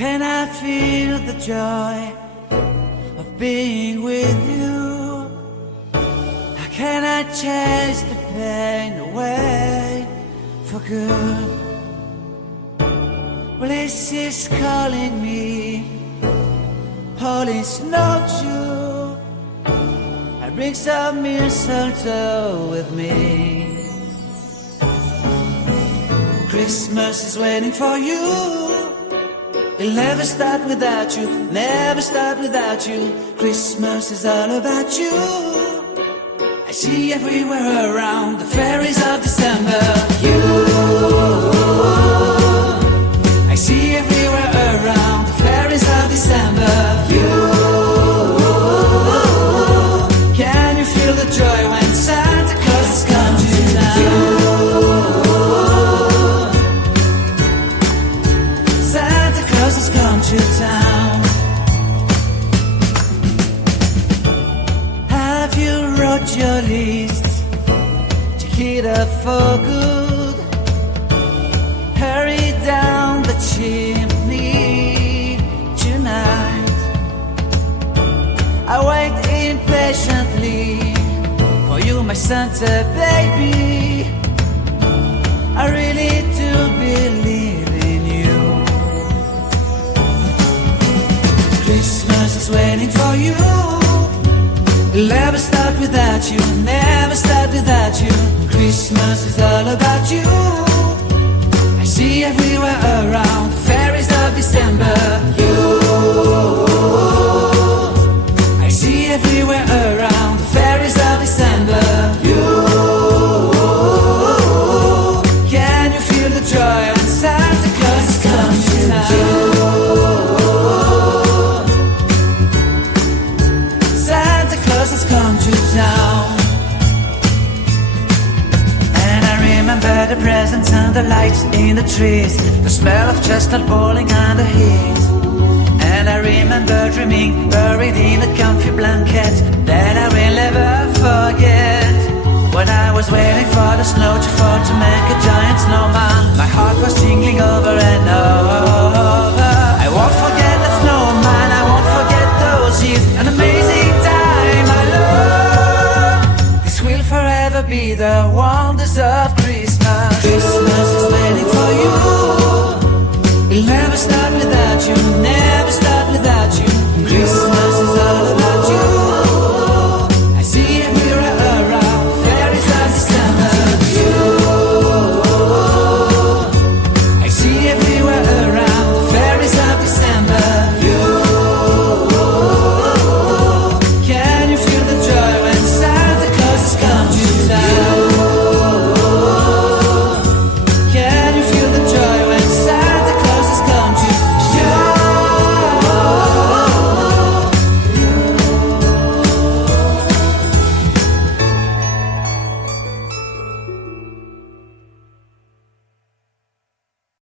can I feel the joy of being with you? How can I chase the pain away for good? Well, this is calling me, all is not true. I bring some mistletoe with me. Christmas is waiting for you. It'll never start without you, never start without you. Christmas is all about you. I see everywhere around the fairies of December. You, I see everywhere around the fairies of December. You, can you feel the joy when Santa Claus has come to town? You, Santa Claus has come to town. Have you wrote your list? Check it up for good. Hurry down the chimney tonight. I wait impatiently for you, my Santa baby. I really do believe in you. Christmas is waiting for you. It'll never start without you, never start without you. Christmas is all about you. I see everywhere around the fairies of December. You, I see everywhere around the fairies of December. You, can you feel the joy when Santa Claus has come to town? Santa Claus has come to town. And I remember the presents and the lights in the trees, the smell of chestnut boiling on the heat. And I remember dreaming, buried in a comfy blanket that I will never forget. When I was waiting for the snow to fall to make a giant snowman, my heart was jingling over and over. I won't forget that snowman, I won't forget those years, an amazing time I love. This will forever be the wonders of Christmas.